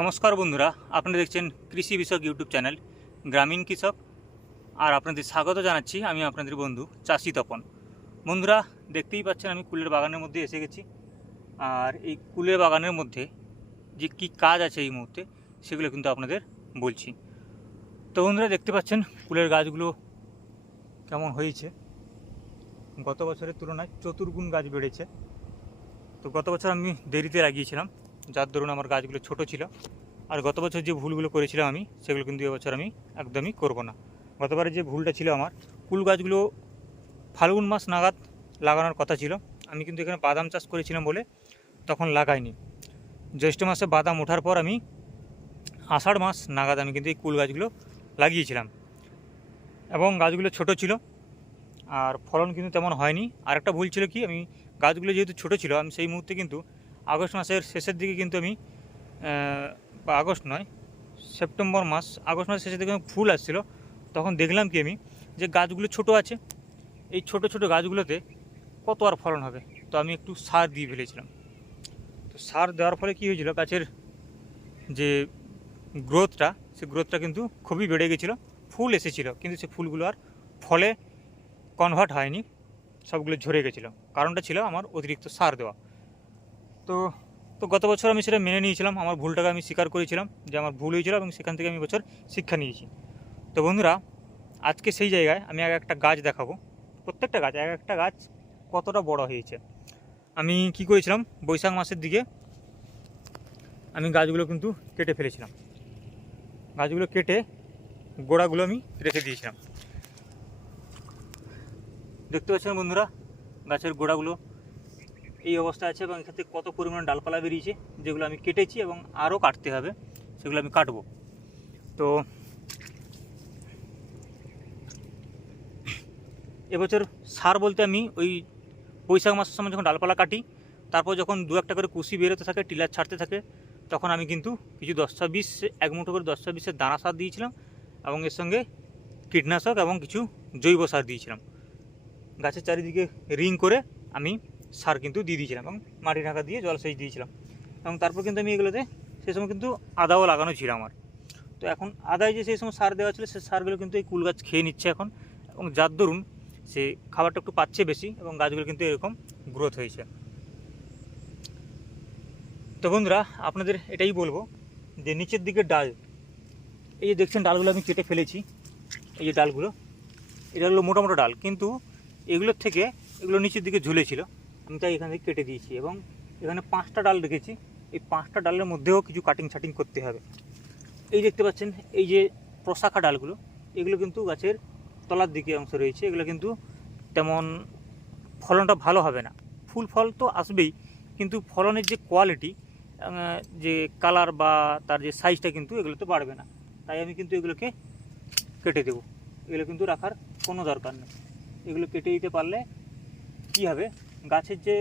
নমস্কার বন্ধুরা, আপনারা দেখছেন কৃষি বিষয়ক ইউটিউব চ্যানেল গ্রামীণ কৃষক। আর আপনাদের স্বাগত জানাচ্ছি আমি আপনাদের বন্ধু চাষি তপন। বন্ধুরা, দেখতেই পাচ্ছেন আমি কুলের বাগানের মধ্যে এসে গেছি। আর এই কুলের বাগানের মধ্যে যে কী কাজ আছে এই মুহূর্তে, সেগুলো কিন্তু আপনাদের বলছি। তো বন্ধুরা, দেখতে পাচ্ছেন কুলের গাছগুলো কেমন হয়েছে। গত বছরের তুলনায় চতুর্গুণ গাছ বেড়েছে। তো গত বছর আমি দেরিতে লাগিয়েছিলাম। যার দরুন আমার গাছগুলো ছোট ছিল। আর গত বছর যে ভুলগুলো করেছিলাম আমি, সেগুলো কিন্তু এবছর আমি একদমই করব না। গতবারে যে ভুলটা ছিল আমার, কুল গাছগুলো ফাল্গুন মাস নাগাদ লাগানোর কথা ছিল। আমি কিন্তু এখানে বাদাম চাষ করেছিলাম বলে তখন লাগাইনি। জ্যৈষ্ঠ মাসে বাদাম ওঠার পর আমি আষাঢ় মাস নাগাদ আমি কিন্তু এই কুল গাছগুলো লাগিয়েছিলাম। এবং গাছগুলো ছোট ছিল, আর ফলন কিন্তু তেমন হয়নি। আর একটা ভুল ছিল কি, আমি গাছগুলো যেহেতু ছোট ছিল, আমি সেই মুহূর্তে কিন্তু আগস্ট মাসের শেষের দিকে কিন্তু আমি বা আগস্ট নয়, সেপ্টেম্বর মাস, আগস্ট মাসের শেষের দিকে ফুল আসছিল। তখন দেখলাম কি আমি, যে গাছগুলো ছোট আছে, এই ছোট ছোট গাছগুলোতে কত আর ফলন হবে? তো আমি একটু সার দিয়ে ফেলেছিলাম। তো সার দেওয়ার ফলে কী হয়েছিল, গাছের যে গ্রোথটা, সে গ্রোথটা কিন্তু খুবই বেড়ে গেছিল, ফুল এসেছিল, কিন্তু সে ফুলগুলো আর ফলে কনভার্ট হয়নি, সবগুলো ঝরে গেছিল। কারণটা ছিল আমার অতিরিক্ত সার দেওয়া। তো তো গত বছর আমি সেটা মেনে নিয়েছিলাম। আমার ভুলটাকে আমি স্বীকার করেছিলাম যে আমার ভুল হয়েছিল এবং সেখান থেকে আমি বছর শিক্ষা নিয়েছি। তো বন্ধুরা, আজকে সেই জায়গায় আমি এক একটা গাছ দেখাবো। প্রত্যেকটা গাছ, এক একটা গাছ কতটা বড় হয়েছে। আমি কি করেছিলাম? বৈশাখ মাসের দিকে আমি গাছগুলো কিন্তু কেটে ফেলেছিলাম। গাছগুলো কেটে গোড়াগুলো আমি রেখে দিয়েছিলাম। দেখতে পাচ্ছেন বন্ধুরা, গাছের গোড়াগুলো এই অবস্থা আছে এবং এক্ষেত্রে কত পরিমাণ ডালপালা বেরিয়েছে, যেগুলো আমি কেটেছি এবং আরও কাটতে হবে, সেগুলো আমি কাটবো। তো এবছর সার বলতে আমি ওই বৈশাখ মাসের সময় যখন ডালপালা কাটি, তারপর যখন দু একটা করে কুশি বেরোতে থাকে, টিলার ছাড়তে থাকে, তখন আমি কিন্তু কিছু দশ ছাব্বিশ এক মুঠো করে দশ ছাব্বিশের দানা সার দিয়েছিলাম এবং এর সঙ্গে কীটনাশক এবং কিছু জৈব সার দিয়েছিলাম। গাছের চারিদিকে রিং করে আমি সার কিন্তু দিয়ে দিয়েছিলাম এবং মাটি ঢাকা দিয়ে জলসেচ দিয়েছিলাম। এবং তারপর কিন্তু আমি এগুলোতে সেই সময় কিন্তু আদাও লাগানো ছিল আমার। তো এখন আদায় যে সেই সময় সার দেওয়া ছিল, সে সারগুলো কিন্তু এই কুল গাছ খেয়ে নিচ্ছে এখন। এবং যার দরুন সে খাবারটা একটু পাচ্ছে বেশি এবং গাছগুলো কিন্তু এরকম গ্রোথ হয়েছে। তো বন্ধুরা, আপনাদের এটাই বলব যে নিচের দিকে ডাল, এই যে দেখছেন ডালগুলো আমি কেটে ফেলেছি, এই যে ডালগুলো, এটা হলো মোটা মোটা ডাল। কিন্তু এগুলোর থেকে এগুলো নিচের দিকে ঝুলেছিল। আমি তাই এখান থেকে কেটে দিয়েছি এবং এখানে পাঁচটা ডাল রেখেছি। এই পাঁচটা ডালের মধ্যেও কিছু কাটিং ছাটিং করতে হবে। এই দেখতে পাচ্ছেন, এই যে প্রশাখা ডালগুলো, এগুলো কিন্তু গাছের তলার দিকে অংশ রয়েছে। এগুলো কিন্তু তেমন ফলনটা ভালো হবে না। ফুল ফল তো আসবেই, কিন্তু ফলনের যে কোয়ালিটি যে কালার বা তার যে সাইজটা কিন্তু এগুলো তো বাড়বে না। তাই আমি কিন্তু এগুলোকে কেটে দেবো। এগুলো কিন্তু রাখার কোনো দরকার নেই। এগুলো কেটে দিতে পারলে কী হবে? গাছের যে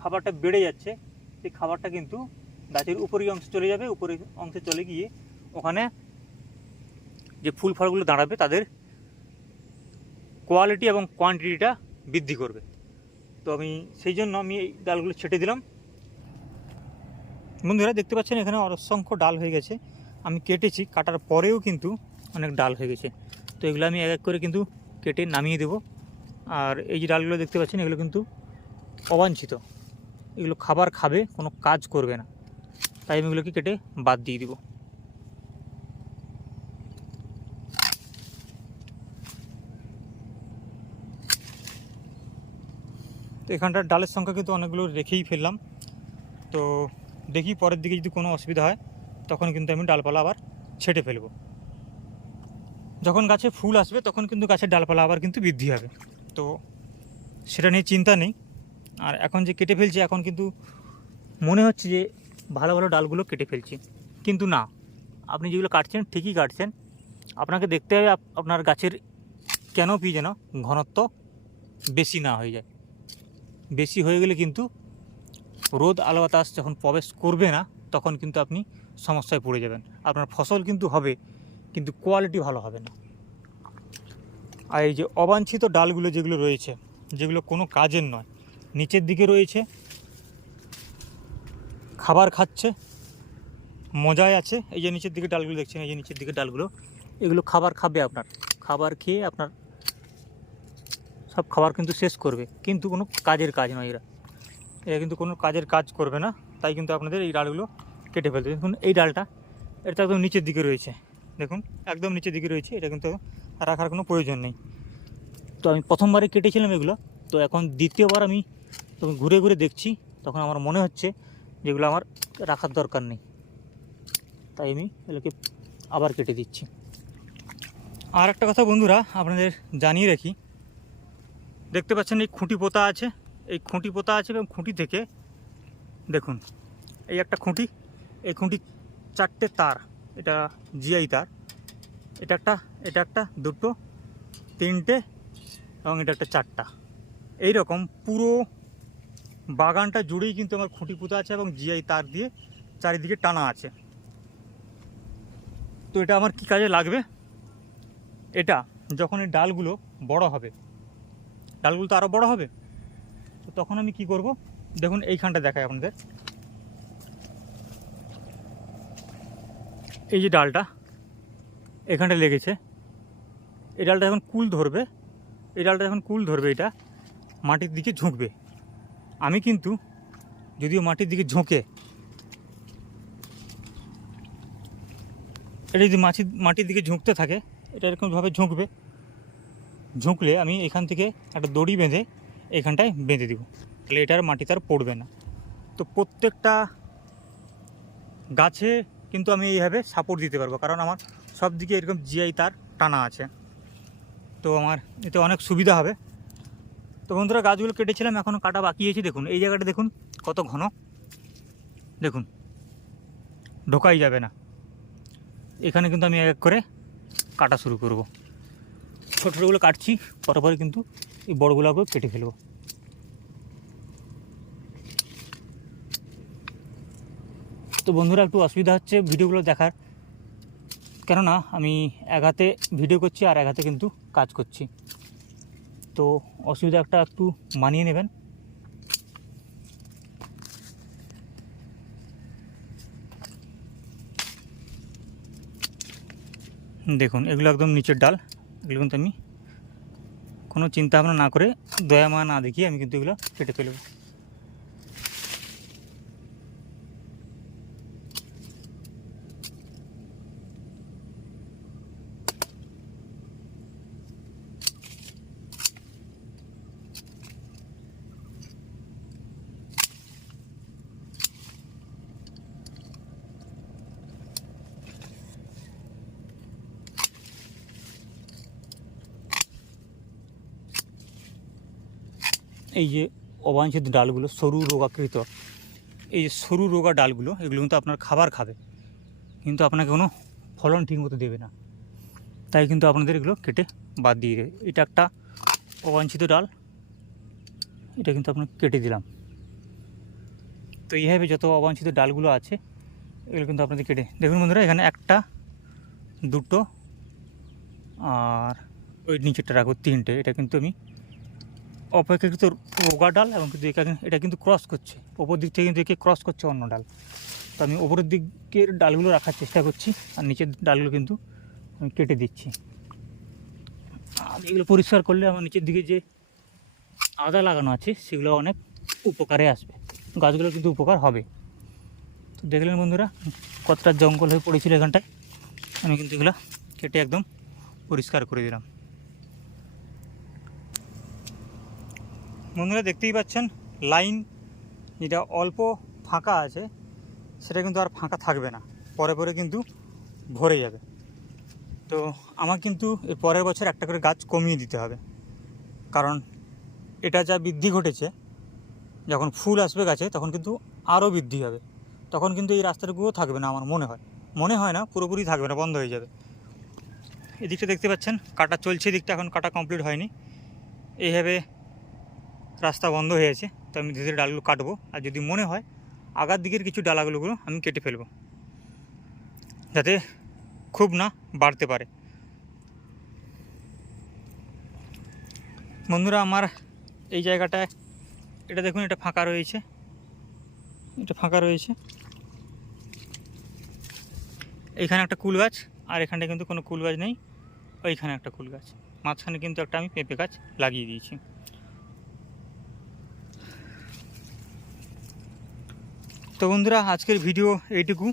খাবারটা বেড়ে যাচ্ছে, সেই খাবারটা কিন্তু গাছের উপরি অংশে চলে যাবে, উপরি অংশে চলে গিয়ে ওখানে যে ফুল ফলগুলো দাঁড়াবে, তাদের কোয়ালিটি এবং কোয়ান্টিটিটা বৃদ্ধি করবে। তো আমি সেই জন্য আমি এই ডালগুলো ছেটে দিলাম। বন্ধুরা, দেখতে পাচ্ছেন এখানে অসংখ্য ডাল হয়ে গেছে। আমি কেটেছি, কাটার পরেও কিন্তু অনেক ডাল হয়ে গেছে। তো এগুলো আমি এক এক করে কিন্তু কেটে নামিয়ে দেবো। আর এই যে ডালগুলো দেখতে পাচ্ছেন, এগুলো কিন্তু অবাঞ্ছিত। এগুলো খাবার খাবে, কোনো কাজ করবে না। তাই আমি এগুলোকে কেটে বাদ দিয়ে দিব। তো এখানটার ডালের সংখ্যা কিন্তু অনেকগুলো রেখেই ফেললাম। তো দেখি পরের দিকে যদি কোনো অসুবিধা হয়, তখন কিন্তু আমি ডালপালা আবার ছেটে ফেলব। যখন গাছে ফুল আসবে, তখন কিন্তু গাছের ডালপালা আবার কিন্তু বৃদ্ধি হবে। তো সেটা নিয়ে চিন্তা নেই। আর এখন যে কেটে ফেলছি, এখন কিন্তু মনে হচ্ছে যে ভালো ভালো ডালগুলো কেটে ফেলছি। কিন্তু না, আপনি যেগুলো কাটছেন ঠিকই কাটছেন। আপনাকে দেখতে হবে আপনার গাছের কেন কি যেন ঘনত্ব বেশি না হয়ে যায়। বেশি হয়ে গেলে কিন্তু রোদ আলো বাতাস যখন প্রবেশ করবে না, তখন কিন্তু আপনি সমস্যায় পড়ে যাবেন। আপনার ফসল কিন্তু হবে, কিন্তু কোয়ালিটি ভালো হবে না। আর এই যে অবাঞ্ছিত ডালগুলো যেগুলো রয়েছে, যেগুলো কোনো কাজের নয় নিচের দিকে রয়েছে। খাবার খাচ্ছে। মজায় আছে। এই যে নিচের দিকে ডালগুলো দেখছেন, এই যে নিচের দিকে ডালগুলো। এগুলো খাবার খাবে আপনার। খাবার খেয়ে আপনার সব খাবার কিন্তু শেষ করবে। কিন্তু কোনো কাজের কাজ নয় এরা। এরা কিন্তু কোনো কাজের কাজ করবে না। তাই কিন্তু আপনাদের এই ডালগুলো কেটে ফেলতে দেখুন, এই ডালটা, এটা একদম নিচের দিকে রয়েছে। দেখুন, একদম নিচের দিকে রয়েছে। এটা কিন্তু রাখার কোনো প্রয়োজন নেই। তো আমি প্রথমবারে কেটেছিলাম এগুলো। তো এখন দ্বিতীয়বার আমি তখন ঘুরে ঘুরে দেখছি, তখন আমার মনে হচ্ছে যেগুলো আমার রাখার দরকার নেই। তাই আমি এগুলোকে আবার কেটে দিচ্ছি। আর একটা কথা বন্ধুরা, আপনাদের জানিয়ে রাখি, দেখতে পাচ্ছেন এই খুঁটি পোতা আছে, এই খুঁটি পোতা আছে এবং খুঁটি থেকে, দেখুন, এই একটা খুঁটি, এই খুঁটি চারটে তার, এটা জিআই তার, এটা একটা এটা একটা, দুটো, তিনটে এবং এটা একটা চারটা। এই রকম পুরো বাগানটা জুড়েই কিন্তু আমার খুঁটি পোতা আছে এবং জিআই তার দিয়ে চারিদিকে টানা আছে। তো এটা আমার কি কাজে লাগবে? এটা যখন এই ডালগুলো বড় হবে, ডালগুলো তো আরও বড় হবে, তো তখন আমি কি করব? দেখুন, এইখানটা দেখায় আপনাদের। এই যে ডালটা, এখানটা লেগেছে। এই ডালটা যখন কুল ধরবে, এই ডালটা যখন কুল ধরবে, এটা মাটির দিকে ঝুঁকবে। আমি কিন্তু যদিও মাটির দিকে ঝুঁকে, এটা যদি মাছি, মাটির দিকে ঝুঁকতে থাকে, এটা এরকমভাবে ঝুঁকবে। ঝুঁকলে আমি এখান থেকে একটা দড়ি বেঁধে এখানটায় বেঁধে দিব। তাহলে এটার মাটি তার পড়বে না। তো প্রত্যেকটা গাছে কিন্তু আমি এইভাবে সাপোর্ট দিতে পারব, কারণ আমার সব দিকে এরকম জিআই তার টানা আছে। তো আমার এতে অনেক সুবিধা হবে। তো বন্ধুরা, গাছগুলো কেটেছিলাম এখনও কাটা বাকি আছে, দেখুন। এই জায়গাটা দেখুন, কত ঘন। দেখুন, ঢোকাই যাবে না। এখানে কিন্তু আমি এক এক করে কাটা শুরু করব। ছোটো ছোটোগুলো কাটছি পরে পরে কিন্তু এই বড়গুলোকেও কেটে ফেলব। তো বন্ধুরা, একটু অসুবিধা হচ্ছে ভিডিওগুলো দেখার। কেননা, আমি এক হাতে ভিডিও করছি আর এক হাতে কিন্তু কাজ করছি। তো অসুবিধা একটা একটু মানিয়ে নেবেন। দেখুন, এগুলো একদম নিচের ডাল। এগুলো কিন্তু আমি কোনো চিন্তা ভাবনা না করে দয়া মা না দেখিয়ে আমি কিন্তু এগুলো কেটে ফেলব এই যে অবাঞ্ছিত ডালগুলো, সরু রোগাকৃত। এই যে সরু রোগা ডালগুলো, এগুলো কিন্তু আপনার খাবার খাবে। কিন্তু আপনাকে কোনো ফলন ঠিকমতো দেবে না। তাই কিন্তু আপনাদের এগুলো কেটে বাদ দিয়ে দেবে। এটা একটা অবাঞ্ছিত ডাল। এটা কিন্তু আপনাকে কেটে দিলাম। তো এইভাবে যত অবাঞ্ছিত ডালগুলো আছে, এগুলো কিন্তু আপনাদের কেটে দেখুন বন্ধুরা, এখানে একটা, দুটো, আর ওই নিচেরটা রাখব তিনটে। এটা কিন্তু আমি অপেক্ষাকৃত রোগা ডাল এবং কিন্তু এটা কিন্তু ক্রস করছে। ওপর দিক থেকে কিন্তু একে ক্রস করছে অন্য ডাল। তো আমি ওপরের দিকের ডালগুলো রাখার চেষ্টা করছি আর নিচের ডালগুলো কিন্তু আমি কেটে দিচ্ছি। আর এগুলো পরিষ্কার করলে আমার নিচের দিকে যে আদা লাগানো আছে, সেগুলো অনেক উপকারে আসবে। গাছগুলো কিন্তু উপকার হবে। তো দেখলেন বন্ধুরা, কতটা জঙ্গল হয়ে পড়েছিল এখানটায়। আমি কিন্তু এগুলো কেটে একদম পরিষ্কার করে দিলাম। বন্ধুরা দেখতেই পাচ্ছেন, লাইন যেটা অল্প ফাঁকা আছে, সেটা কিন্তু আর ফাঁকা থাকবে না। পরে পরে কিন্তু ভরে যাবে। তো আমার কিন্তু এর পরের বছর একটা করে গাছ কমিয়ে দিতে হবে। কারণ এটা যা বৃদ্ধি ঘটেছে, যখন ফুল আসবে গাছে, তখন কিন্তু আরও বৃদ্ধি হবে। তখন কিন্তু এই রাস্তাটুকুও থাকবে না আমার মনে হয়। মনে হয় না, পুরোপুরি থাকবে না, বন্ধ হয়ে যাবে। এদিকটা দেখতে পাচ্ছেন, কাটা চলছে, এদিকটা এখন কাটা কমপ্লিট হয়নি। এইভাবে রাস্তা বন্ধ হয়ে আছে, তো আমি ধীরে ধীরে ডালগুলো কাটবো। আর যদি মনে হয় আগার দিকের কিছু ডালাগুলোগুলো আমি কেটে ফেলব, যাতে খুব না বাড়তে পারে। বন্ধুরা, আমার এই জায়গাটায়, এটা দেখুন, এটা ফাঁকা রয়েছে। এটা ফাঁকা রয়েছে। এইখানে একটা কুল গাছ, আর এখানটা কিন্তু কোনো কুল গাছ নেই। ওইখানে একটা কুল গাছ। মাঝখানে কিন্তু একটা আমি পেঁপে গাছ লাগিয়ে দিয়েছি। তো বন্ধুরা, আজকের ভিডিও এইটুকু।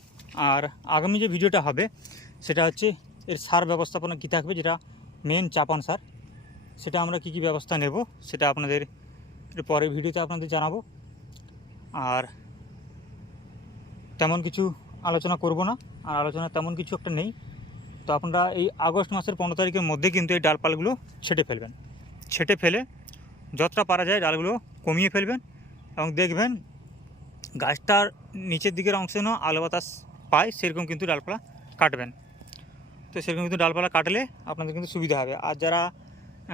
আর আগামী যে ভিডিওটা হবে, সেটা হচ্ছে এর সার ব্যবস্থাপনা কী থাকবে, যেটা মেন চাপান সার। সেটা আমরা কী কী ব্যবস্থা নেব, সেটা আপনাদের পরের ভিডিওতে আপনাদের জানাব। আর তেমন কিছু আলোচনা করব না, আর আলোচনা তেমন কিছু একটা নেই। তো আপনারা এই আগস্ট মাসের পনেরো তারিখের মধ্যে কিন্তু এই ডালপালগুলো ছেটে ফেলবেন। ছেটে ফেলে যতটা পারা যায় ডালগুলো কমিয়ে ফেলবেন এবং দেখবেন গাছটার নিচের দিকের অংশ যেন আলো বাতাস পায়, সেরকম কিন্তু ডালপালা কাটবেন। তো সেরকম কিন্তু ডালপালা কাটলে আপনাদের কিন্তু সুবিধা হবে। আর যারা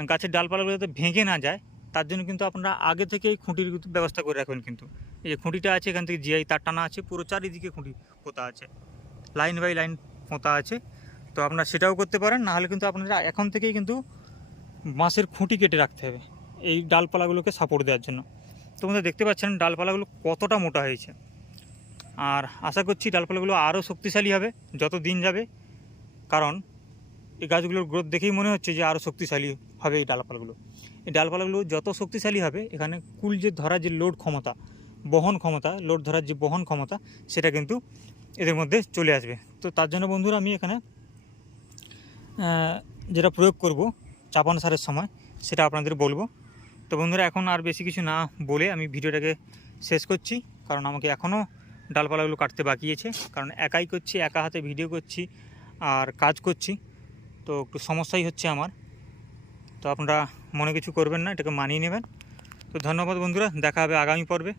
গাছের ডালপালাগুলো যাতে ভেঙে না যায়, তার জন্য কিন্তু আপনারা আগে থেকেই খুঁটির কিন্তু ব্যবস্থা করে রাখবেন কিন্তু। এই যে খুঁটিটা আছে, এখান থেকে জিআই তার টানা আছে, পুরো চারিদিকে খুঁটি পোতা আছে। লাইন বাই লাইন পোতা আছে। তো আপনারা সেটাও করতে পারেন, নাহলে কিন্তু আপনারা এখন থেকেই কিন্তু বাঁশের খুঁটি কেটে রাখতে হবে, এই ডালপালাগুলোকে সাপোর্ট দেওয়ার জন্য। তো বন্ধুরা দেখতে পাচ্ছেন ডালপালাগুলো কতটা মোটা হয়েছে। আর আশা করছি ডালপালাগুলো আরও শক্তিশালী হবে, যত দিন যাবে, কারণ এই গাছগুলোর গ্রোথ দেখেই মনে হচ্ছে যে আরও শক্তিশালী হবে এই ডালপালাগুলো। এই ডালপালাগুলো যত শক্তিশালী হবে, এখানে কুল যে ধরার যে লোড ক্ষমতা, বহন ক্ষমতা লোড ধরার যে বহন ক্ষমতা, সেটা কিন্তু এদের মধ্যে চলে আসবে। তো তার জন্য বন্ধুরা আমি এখানে যেটা প্রয়োগ করব চাপান সারের সময়, সেটা আপনাদের বলব। তো বন্ধুরা, এখন আর বেশি কিছু না বলে আমি ভিডিওটাকে শেষ করছি, কারণ আমাকে এখনও ডালপালাগুলো কাটতে বাকি আছে। কারণ একাই করছি, একা হাতে ভিডিও করছি আর কাজ করছি, তো একটু সমস্যাই হচ্ছে আমার। তো আপনারা মনে কিছু করবেন না, এটাকে মানিয়ে নেবেন। তো ধন্যবাদ বন্ধুরা, দেখা হবে আগামী পর্বে।